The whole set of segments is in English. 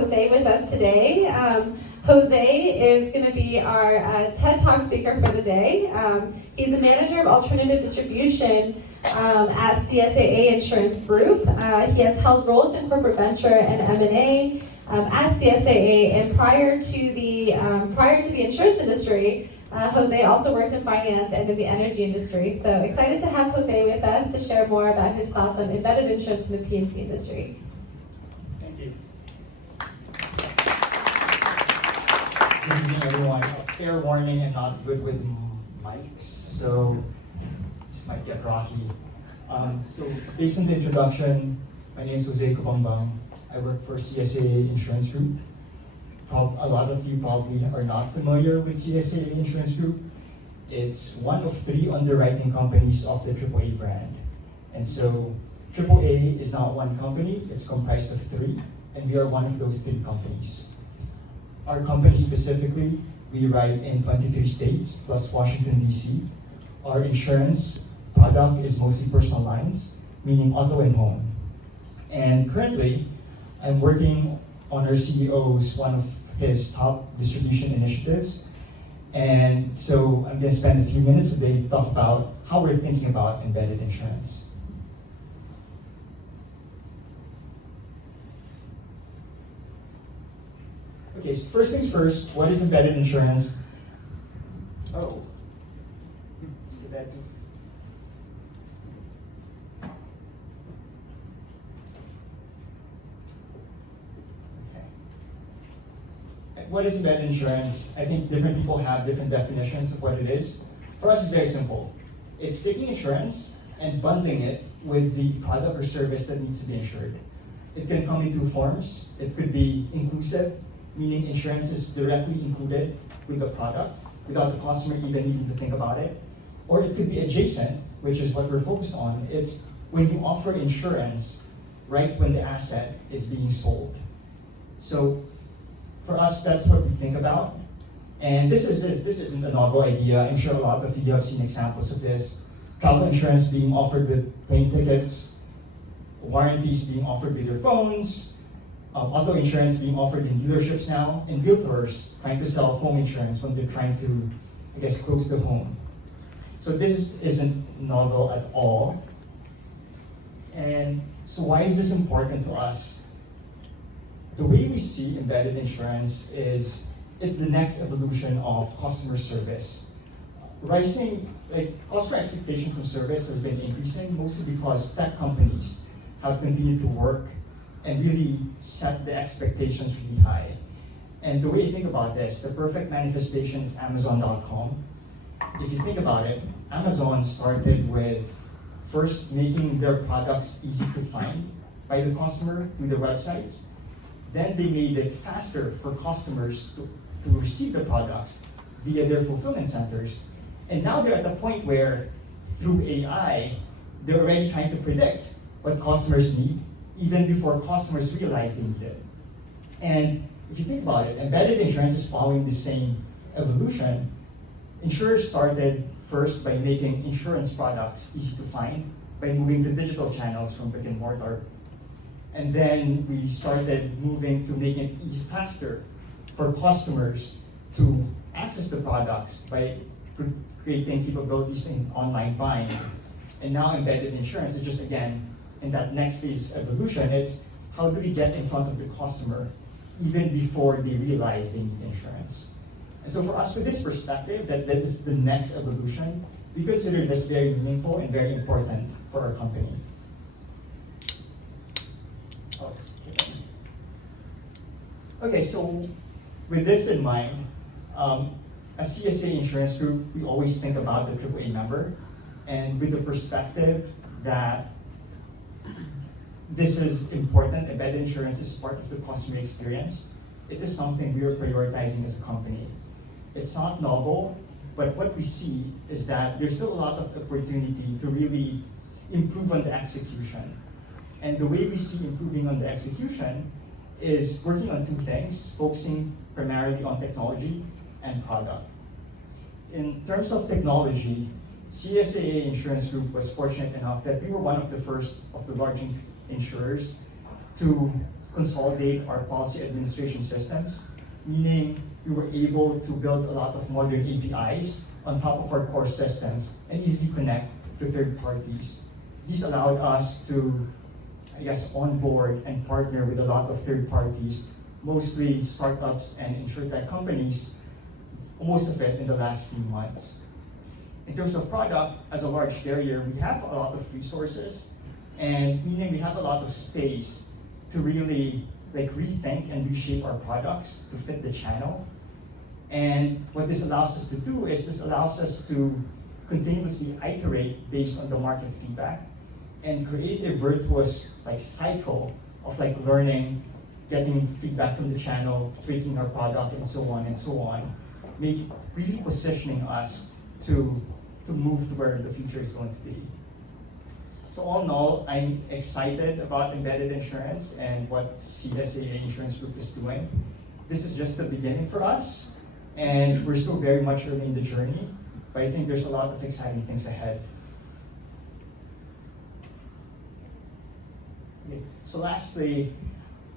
Jose with us today. Jose is going to be our TED Talk speaker for the day. He's a manager of alternative distribution at CSAA Insurance Group. He has held roles in corporate venture and M&A at CSAA, and prior to the insurance industry, Jose also worked in finance and in the energy industry. So excited to have Jose with us to share more about his thoughts on embedded insurance in the P&C industry. Thank you. Good evening, everyone. A fair warning, I'm not good with mics, so this might get rocky. So based on the introduction, my name is Jose Kubambang. I work for CSAA Insurance Group. A lot of you probably are not familiar with CSAA Insurance Group. It's one of 3 underwriting companies of the AAA brand. And so AAA is not one company, it's comprised of 3, and we are one of those 3 companies. Our company specifically, we write in 23 states plus Washington, D.C. Our insurance product is mostly personal lines, meaning auto and home. And currently, I'm working on our CEO's one of his top distribution initiatives. And so I'm going to spend a few minutes today to talk about how we're thinking about embedded insurance. Okay, so first things first, what is embedded insurance? Oh, let's get that too. What is embedded insurance? I think different people have different definitions of what it is. For us, it's very simple. It's taking insurance and bundling it with the product or service that needs to be insured. It can come in 2 forms. It could be inclusive, meaning insurance is directly included with the product without the customer even needing to think about it. Or it could be adjacent, which is what we're focused on. It's when you offer insurance right when the asset is being sold. So for us, that's what we think about. And this isn't a novel idea. I'm sure a lot of you have seen examples of this. Travel insurance being offered with plane tickets, warranties being offered with your phones, auto insurance being offered in dealerships now, and realtors trying to sell home insurance when they're trying to, I guess, close the home. So this isn't novel at all. And so why is this important to us? The way we see embedded insurance is it's the next evolution of customer service. Customer expectations of service has been increasing, mostly because tech companies have continued to work and really set the expectations really high. And the way you think about this, the perfect manifestation is Amazon.com. If you think about it, Amazon started with first making their products easy to find by the customer through their websites. Then they made it faster for customers to receive the products via their fulfillment centers. And now they're at the point where, through AI, they're already trying to predict what customers need, even before customers realize they need it. And if you think about it, embedded insurance is following the same evolution. Insurers started first by making insurance products easy to find, by moving to digital channels from brick and mortar. And then we started moving to make it faster for customers to access the products by creating capabilities in online buying. And now embedded insurance is just, again, in that next phase of evolution. It's how do we get in front of the customer even before they realize they need insurance. And so for us, with this perspective, that is the next evolution, we consider this very meaningful and very important for our company. Okay, so with this in mind, as CSA Insurance Group, we always think about the AAA member, and with the perspective that this is important, embedded insurance is part of the customer experience. It is something we are prioritizing as a company. It's not novel, but what we see is that there's still a lot of opportunity to really improve on the execution. And the way we see improving on the execution is working on 2 things, focusing primarily on technology and product. In terms of technology, CSAA Insurance Group was fortunate enough that we were one of the first of the large insurers to consolidate our policy administration systems, meaning we were able to build a lot of modern APIs on top of our core systems and easily connect to third parties. These allowed us to, onboard and partner with a lot of third parties, mostly startups and Insurtech companies, most of it in the last few months. In terms of product, as a large carrier, we have a lot of resources, and meaning we have a lot of space to really rethink and reshape our products to fit the channel. And what this allows us to do is this allows us to continuously iterate based on the market feedback and create a virtuous cycle of learning, getting feedback from the channel, tweaking our product, and so on, really positioning us to move to where the future is going to be. So all in all, I'm excited about embedded insurance and what CSAA Insurance Group is doing. This is just the beginning for us, and we're still very much early in the journey, but I think there's a lot of exciting things ahead. Okay. So lastly,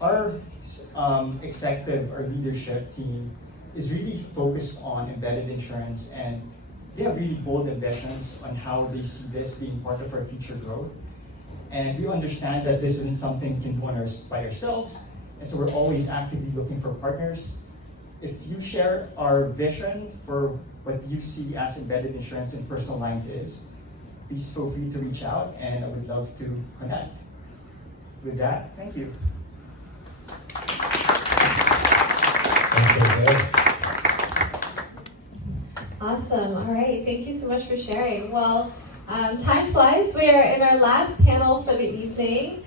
our leadership team is really focused on embedded insurance, and they have really bold ambitions on how they see this being part of our future growth. And we understand that this isn't something we can do by ourselves, and so we're always actively looking for partners. If you share our vision for what you see as embedded insurance in personal lines is, please feel free to reach out, and I would love to connect. With that, thank you. Awesome. All right. Thank you so much for sharing. Well, time flies. We are in our last panel for the evening.